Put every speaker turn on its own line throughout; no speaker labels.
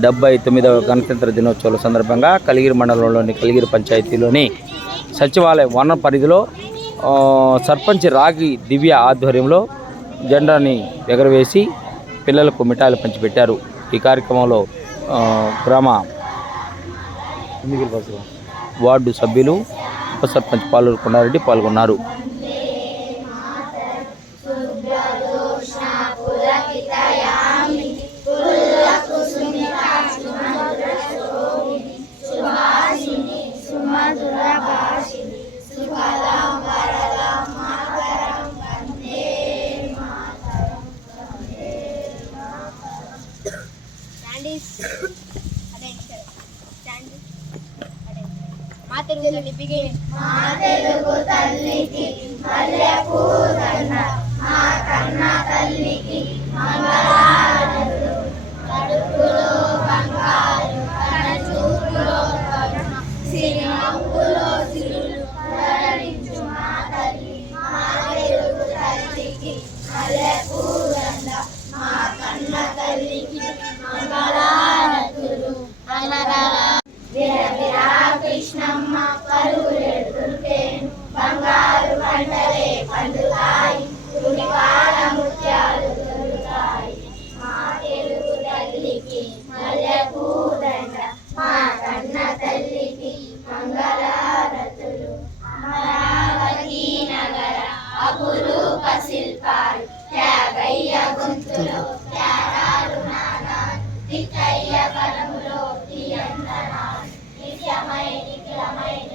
డెబ్బై తొమ్మిదవ గణతంత్ర దినోత్సవాల సందర్భంగా కలిగిరి మండలంలోని కలిగిరి పంచాయతీలోని సచివాలయ వన పరిధిలో సర్పంచ్ రాగి దివ్య ఆధ్వర్యంలో జెండాని ఎగరవేసి పిల్లలకు మిఠాయిలు పంచిపెట్టారు. ఈ కార్యక్రమంలో గ్రామ వార్డు సభ్యులు ఉప సర్పంచ్ పాలూరు కొండారెడ్డి పాల్గొన్నారు.
మా తెలుగు తల్లి Yamaha.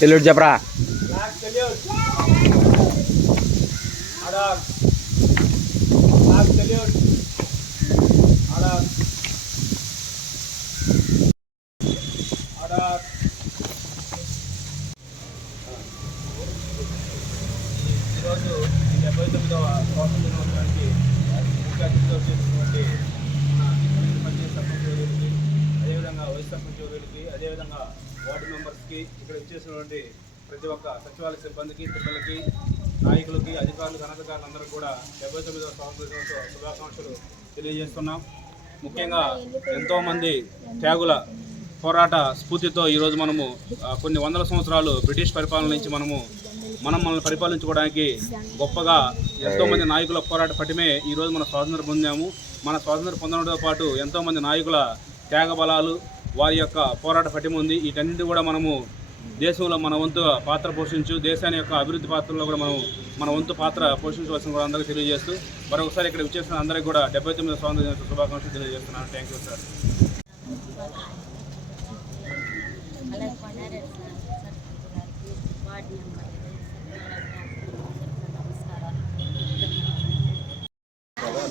తెలుగు చెప్పరా?
ఈరోజు డెబ్బై తొమ్మిదవ స్వాతంత్ర దినోత్సవానికి ముఖ్య అతిథిగా పంచాయతీ సర్పంచ్ వర్యులకి అదేవిధంగా వైస్ సర్పంచ్ వర్యులకి అదేవిధంగా వార్డు మెంబర్స్కి ఇక్కడ ఇచ్చేసినటువంటి ప్రతి ఒక్క సచివాలయ సిబ్బందికి పిల్లలకి నాయకులకి అధికారులకు అనధికారులందరికీ కూడా డెబ్బై తొమ్మిదవ స్వాతంత్ర దినోత్సవ శుభాకాంక్షలు తెలియజేస్తున్నాం. ముఖ్యంగా ఎంతోమంది త్యాగుల పోరాట స్ఫూర్తితో ఈరోజు మనము కొన్ని వందల సంవత్సరాలు బ్రిటిష్ పరిపాలన నుంచి మనము మనం మనల్ని పరిపాలించుకోవడానికి గొప్పగా ఎంతోమంది నాయకుల పోరాట పటిమే ఈరోజు మన స్వాతంత్రం పొందాము. మన స్వాతంత్రం పొందడంతో పాటు ఎంతోమంది నాయకుల త్యాగ బలాలు వారి యొక్క పోరాట పటిమ ఉంది. వీటన్నిటి కూడా మనము దేశంలో మన వంతు పాత్ర పోషించు దేశాన్ని యొక్క అభివృద్ధి పాత్రలో కూడా మనం మన వంతు పాత్ర పోషించవలసిన కూడా అందరికీ తెలియజేస్తూ మరొకసారి ఇక్కడ విచ్చేసిన అందరికీ కూడా డెబ్బై తొమ్మిది స్వాతంత్ర దినోత్సవ శుభాకాంక్షలు తెలియజేస్తున్నాను. Thank you sir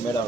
madam.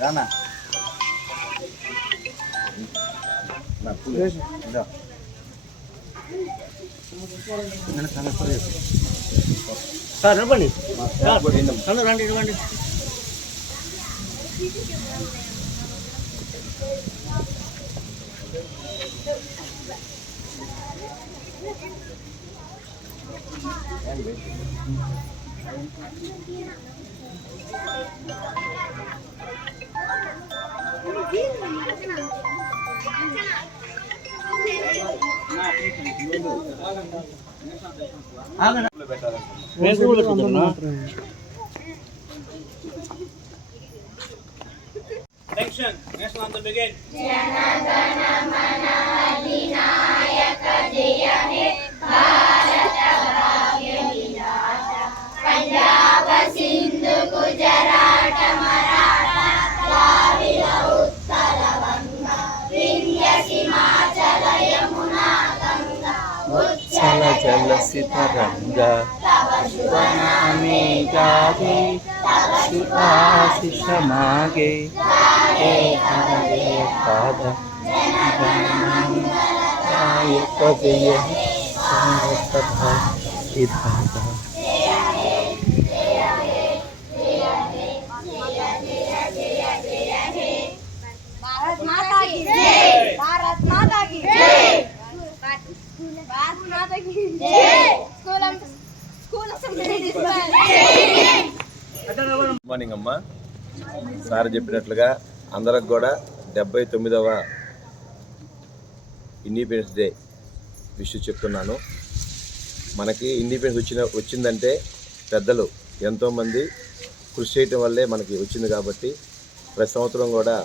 Rana?
Sir అందరూ రండి రండి నేను కూడా
Section, national anthem begin.
जलसितरङ्गा। मे
भारत माता की जय। भारत माता की जय।
మార్నింగ్ అమ్మా. సార్ చెప్పినట్లుగా అందరికి కూడా డెబ్బై తొమ్మిదవ ఇండిపెండెన్స్ డే విష్ చెప్తున్నాను. మనకి ఇండిపెండెన్స్ వచ్చిన వచ్చిందంటే పెద్దలు ఎంతోమంది కృషి చేయటం వల్లే మనకి వచ్చింది కాబట్టి ప్రతి సంవత్సరం కూడా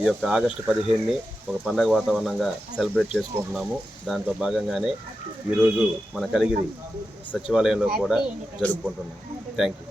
ఈ యొక్క ఆగస్టు పదిహేనుని ఒక పండగ వాతావరణంగా సెలబ్రేట్ చేసుకుంటున్నాము. దాంట్లో భాగంగానే ఈరోజు మన కలిగిరి సచివాలయంలో కూడా జరుపుకుంటున్నాం. Thank you